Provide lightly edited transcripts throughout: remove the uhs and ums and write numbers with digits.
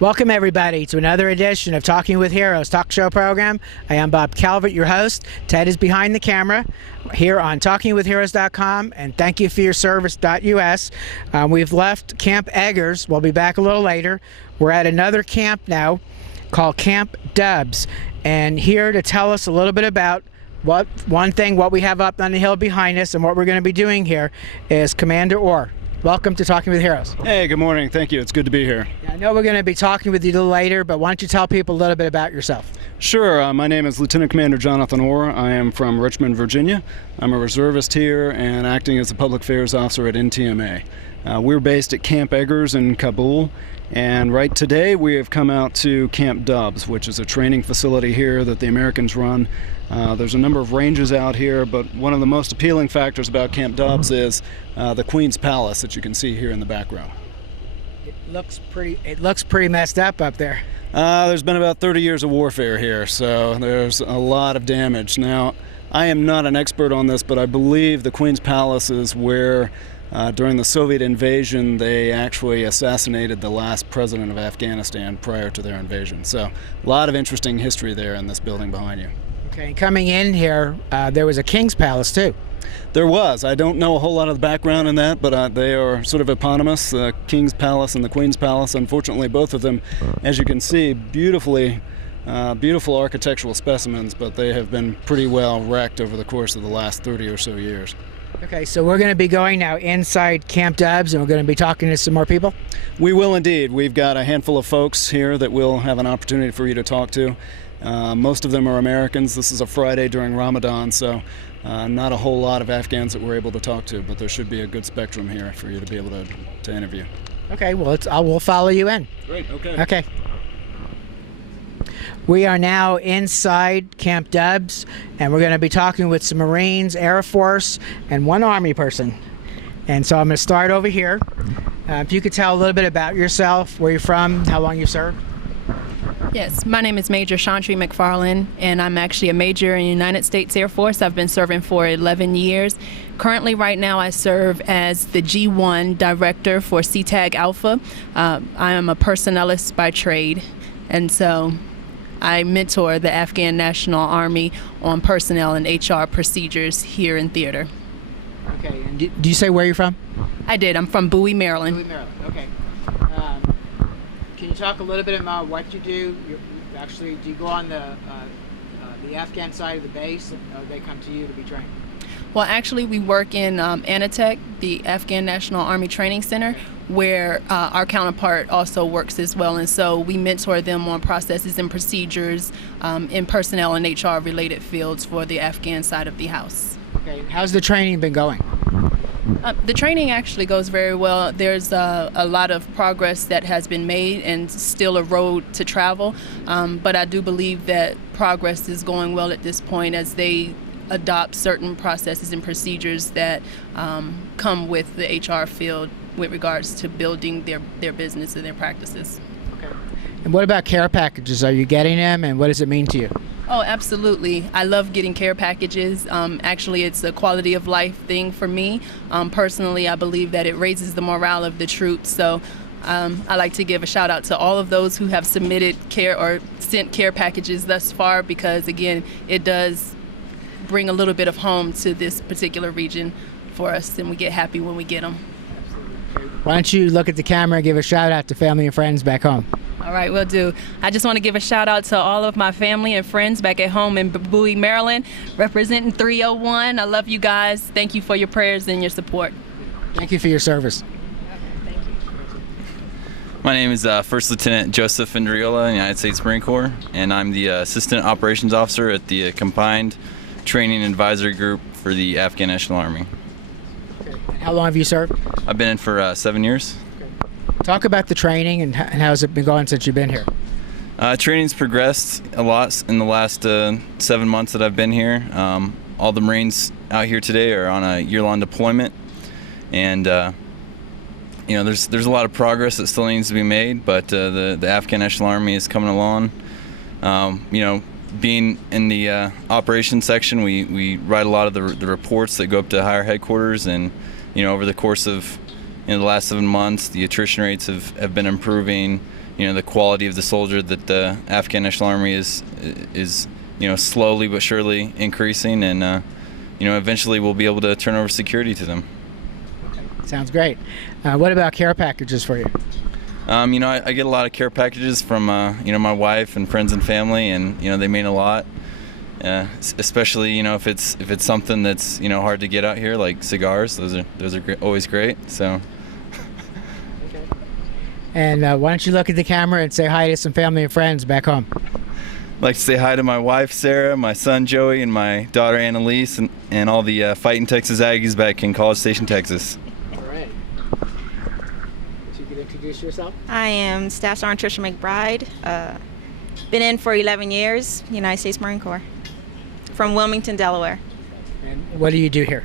Welcome everybody to another edition of Talking with Heroes talk show program. I am Bob Calvert, your host. Ted is behind the camera here on TalkingWithHeroes.com, and thank you for your service.us. We've left Camp Eggers. We'll be back a little later. We're at another camp now called Camp Dubs, and here to tell us a little bit about what we have up on the hill behind us and what we're going to be doing here is Commander Orr. Welcome to Talking with Heroes. Hey, good morning. Thank you. It's good to be here. I know we're going to be talking with you a little later, but why don't you tell people a little bit about yourself? Sure. My name is Lieutenant Commander Jonathan Orr. I am from Richmond, Virginia. I'm a reservist here and acting as a public affairs officer at NTM-A. We're based at Camp Eggers in Kabul, and right today we have come out to Camp Dubs, which is a training facility here that the Americans run. There's a number of ranges out here, but one of the most appealing factors about Camp Dubs is the Queen's Palace that you can see here in the background. It looks pretty messed up there. There's been about 30 years of warfare here, so there's a lot of damage. Now, I am not an expert on this, but I believe the Queen's Palace is where during the Soviet invasion, they actually assassinated the last president of Afghanistan prior to their invasion. So a lot of interesting history there in this building behind you. Okay, coming in here, there was a King's Palace too. There was. I don't know a whole lot of the background in that, but they are sort of eponymous, the King's Palace and the Queen's Palace. Unfortunately, both of them, as you can see, beautiful architectural specimens, but they have been pretty well wrecked over the course of the last 30 or so years. Okay, so we're going to be going now inside Camp Dubs, and we're going to be talking to some more people? We will indeed. We've got a handful of folks here that we'll have an opportunity for you to talk to. Most of them are Americans. This is a Friday during Ramadan, so not a whole lot of Afghans that we're able to talk to, but there should be a good spectrum here for you to be able to interview. Okay, well, we'll follow you in. Great, okay. Okay. We are now inside Camp Dubs, and we're going to be talking with some Marines, Air Force, and one Army person. And so I'm going to start over here. If you could tell a little bit about yourself, where you're from, how long you served. Yes, my name is Major Shontre McFarlin, and I'm actually a major in the United States Air Force. I've been serving for 11 years. Currently, right now, I serve as the G1 Director for CTAG Alpha. I am a personnelist by trade, and so I mentor the Afghan National Army on personnel and HR procedures here in theater. Okay, and do you say where you're from? I did. I'm from Bowie, Maryland. Bowie, Maryland, okay. Can you talk a little bit about what you do? Do you go on the Afghan side of the base, or they come to you to be trained? Well, actually, we work in Anatech, the Afghan National Army Training Center, where our counterpart also works as well. And so we mentor them on processes and procedures in personnel and HR related fields for the Afghan side of the house. Okay, how's the training been going? The training actually goes very well. There's a lot of progress that has been made and still a road to travel. But I do believe that progress is going well at this point as they adopt certain processes and procedures that come with the HR field with regards to building their business and their practices. Okay. And what about care packages? Are you getting them, and what does it mean to you? Oh, absolutely. I love getting care packages. Actually, it's a quality of life thing for me. Personally, I believe that it raises the morale of the troops. So I like to give a shout out to all of those who have submitted care or sent care packages thus far, because again, it does bring a little bit of home to this particular region for us, and we get happy when we get them. Why don't you look at the camera and give a shout out to family and friends back home? All right, will do. I just want to give a shout out to all of my family and friends back at home in Bowie, Maryland, representing 301. I love you guys. Thank you for your prayers and your support. Thank you for your service. Thank you. My name is First Lieutenant Joseph Endreda, United States Marine Corps, and I'm the Assistant Operations Officer at the Combined Training Advisory Group for the Afghan National Army. Okay. And how long have you served? I've been in for 7 years. Talk about the training and how's it been going since you've been here? Training's progressed a lot in the last 7 months that I've been here. All the Marines out here today are on a year-long deployment, and there's a lot of progress that still needs to be made, but the Afghan National Army is coming along. Being in the operations section, we write a lot of the reports that go up to higher headquarters, and over the course of the last 7 months, the attrition rates have been improving. the quality of the soldier that the Afghan National Army is slowly but surely increasing, and eventually we'll be able to turn over security to them. Sounds great. What about care packages for you? I get a lot of care packages from my wife and friends and family, and they mean a lot. Especially if it's something that's hard to get out here, like cigars. Those are always great. So. Okay. And why don't you look at the camera and say hi to some family and friends back home? I'd like to say hi to my wife Sarah, my son Joey, and my daughter Annalise, and all the fighting Texas Aggies back in College Station, Texas. All right. You could introduce yourself. I am Staff Sergeant Trisha McBride. Been in for 11 years, United States Marine Corps, from Wilmington, Delaware. And what do you do here?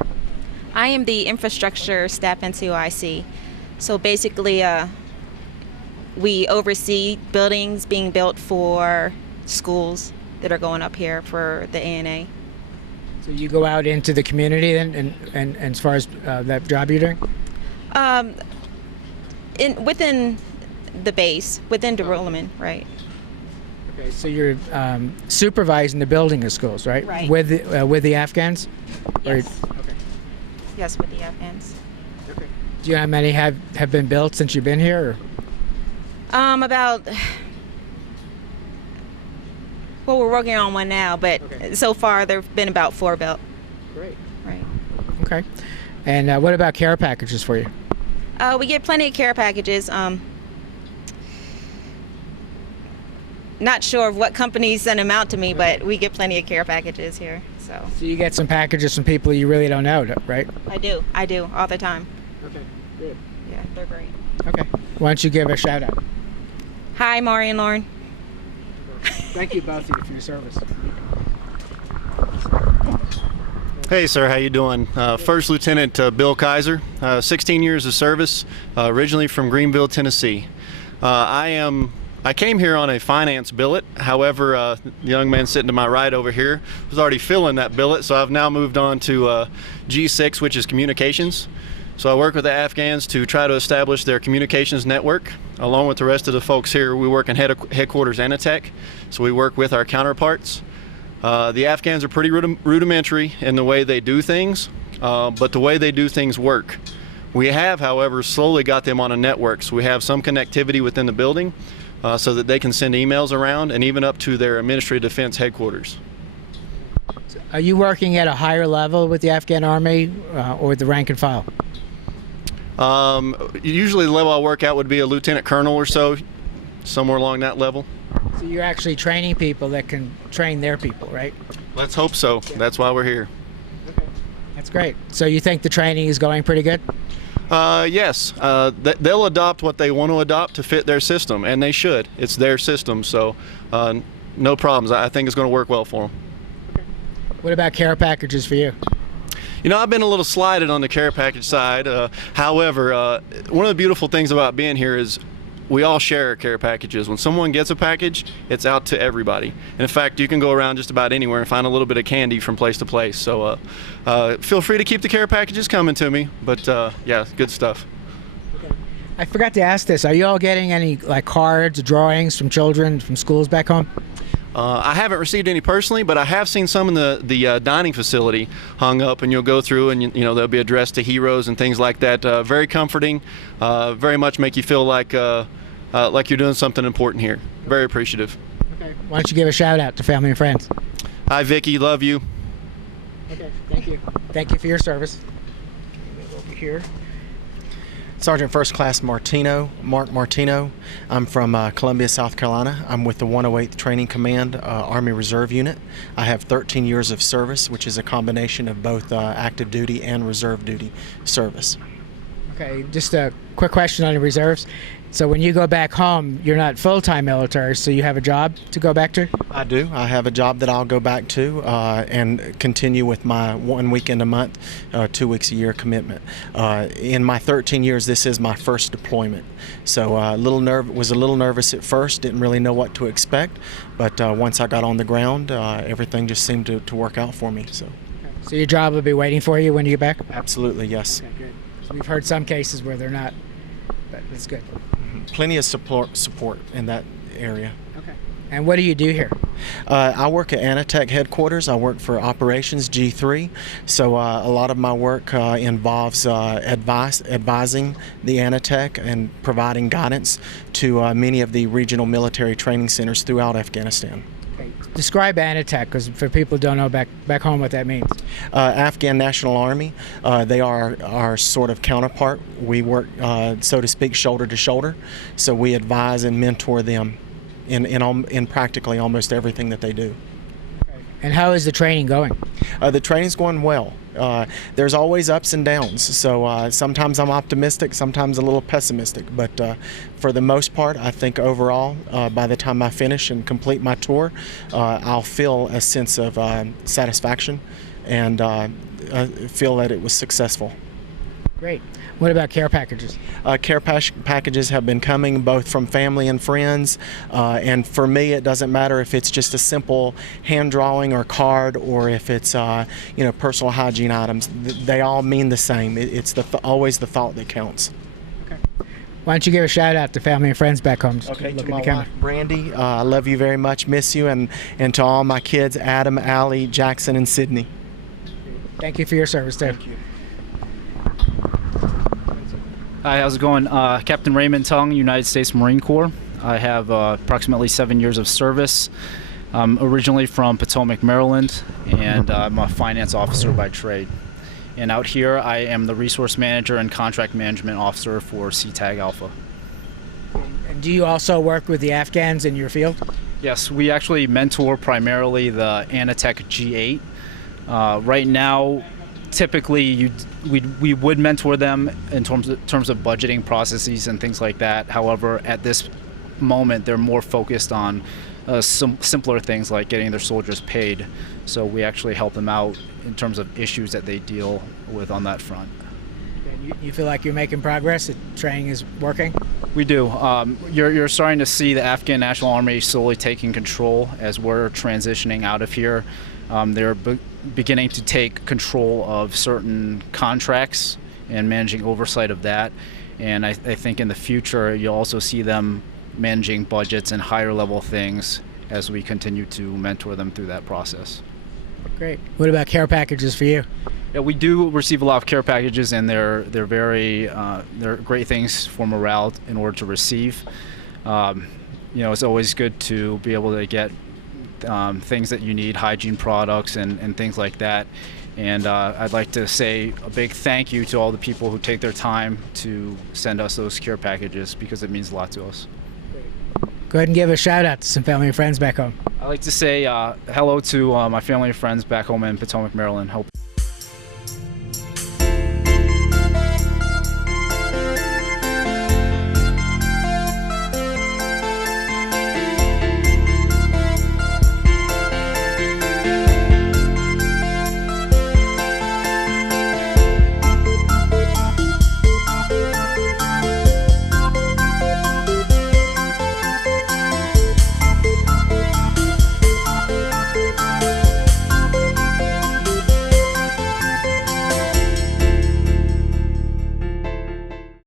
I am the infrastructure staff NCOIC. So basically, we oversee buildings being built for schools that are going up here for the ANA. So you go out into the community then, and as far as that job you're doing? Within the base, within development, right? Okay, so you're supervising the building of schools, right? Right. With the Afghans? Yes. Okay. Yes, with the Afghans. Okay. Do you know how many have been built since you've been here? Well, we're working on one now, but so far there have been about 4 built. Great. Right. Okay. And what about care packages for you? We get plenty of care packages. Not sure of what companies send them out to me, but we get plenty of care packages here. So you get some packages from people you really don't know, right? I do all the time. Okay, good. Yeah, they're great. Okay. Why don't you give a shout out? Hi, Maury and Lauren. Thank you both of you for your service. Hey sir, how you doing? First Lieutenant Bill Kiser, 16 years of service, originally from Greenville, Tennessee. I came here on a finance billet. However, the young man sitting to my right over here was already filling that billet, so I've now moved on to G6, which is communications. So I work with the Afghans to try to establish their communications network. Along with the rest of the folks here, we work in headquarters and ANATEC, so we work with our counterparts. The Afghans are pretty rudimentary in the way they do things, but the way they do things work. We have, however, slowly got them on a network, so we have some connectivity within the building so that they can send emails around and even up to their administrative defense headquarters. Are you working at a higher level with the Afghan Army or the rank and file? Usually the level I work at would be a lieutenant colonel or so, somewhere along that level. So you're actually training people that can train their people, right? Let's hope so. That's why we're here. Okay. That's great. So you think the training is going pretty good? Yes. They'll adopt what they want to adopt to fit their system, and they should. It's their system, so no problems. I think it's going to work well for them. Okay. What about care packages for you? I've been a little slighted on the care package side. However, one of the beautiful things about being here is we all share care packages. When someone gets a package, it's out to everybody. And in fact, you can go around just about anywhere and find a little bit of candy from place to place. So feel free to keep the care packages coming to me. But yeah, good stuff. Okay. I forgot to ask this. Are you all getting any cards, drawings from children from schools back home? I haven't received any personally, but I have seen some in the dining facility hung up, and you'll go through and they'll be addressed to heroes and things like that. Very comforting, very much make you feel like you're doing something important here. Very appreciative. Okay. Why don't you give a shout out to family and friends? Hi Vicky, love you. Okay, thank you. Thank you for your service. Over here. Sergeant First Class Mark Martino. I'm from Columbia, South Carolina. I'm with the 108th Training Command Army Reserve Unit. I have 13 years of service, which is a combination of both active duty and reserve duty service. Okay, just a quick question on the reserves. So when you go back home, you're not full-time military, so you have a job to go back to? I do. I have a job that I'll go back to and continue with my 1 weekend a month, 2 weeks a year commitment. In my 13 years, this is my first deployment. So was a little nervous at first, didn't really know what to expect, but once I got on the ground, everything just seemed to work out for me. So your job will be waiting for you when you get back? Absolutely, yes. Okay, good. So we've heard some cases where they're not, but that's good. plenty of support in that area. Okay. And what do you do here? I work at Anatech headquarters. I work for Operations G3, so a lot of my work involves advising the Anatech and providing guidance to many of the regional military training centers throughout Afghanistan. Okay. Describe Anatech, because for people who don't know back home what that means. Afghan National Army, they are our sort of counterpart. We work, so to speak, shoulder to shoulder, so we advise and mentor them in practically almost everything that they do. And how is the training going? The training's going well. There's always ups and downs, so sometimes I'm optimistic, sometimes a little pessimistic, but for the most part, I think overall, by the time I finish and complete my tour, I'll feel a sense of satisfaction and feel that it was successful. Great. What about care packages? Care packages have been coming both from family and friends, and for me it doesn't matter if it's just a simple hand drawing or card or if it's personal hygiene items. They all mean the same. It's always the thought that counts. Okay. Why don't you give a shout out to family and friends back home? Just okay, look to at my the camera. wife Brandy, I love you very much, miss you, and to all my kids, Adam, Allie, Jackson, and Sydney. Thank you for your service, too. Thank you. Hi, how's it going? Captain Raymond Tung, United States Marine Corps. I have approximately 7 years of service. I'm originally from Potomac, Maryland, and I'm a finance officer by trade. And out here, I am the resource manager and contract management officer for CTAG Alpha. And do you also work with the Afghans in your field? Yes, we actually mentor primarily the Anatech G8. Right now, typically we would mentor them in terms of budgeting processes and things like that. However, at this moment they're more focused on some simpler things like getting their soldiers paid, so we actually help them out in terms of issues that they deal with on that front. And you feel like you're making progress, that training is working? We do. You're starting to see the Afghan National Army slowly taking control as we're transitioning out of here. They're beginning to take control of certain contracts and managing oversight of that. And I think in the future you'll also see them managing budgets and higher level things as we continue to mentor them through that process. Great. What about care packages for you? Yeah, we do receive a lot of care packages, and they're great things for morale in order to receive. It's always good to be able to get things that you need, hygiene products and things like that. And I'd like to say a big thank you to all the people who take their time to send us those care packages, because it means a lot to us. Go ahead and give a shout out to some family and friends back home. I'd like to say hello to my family and friends back home in Potomac, Maryland. Hope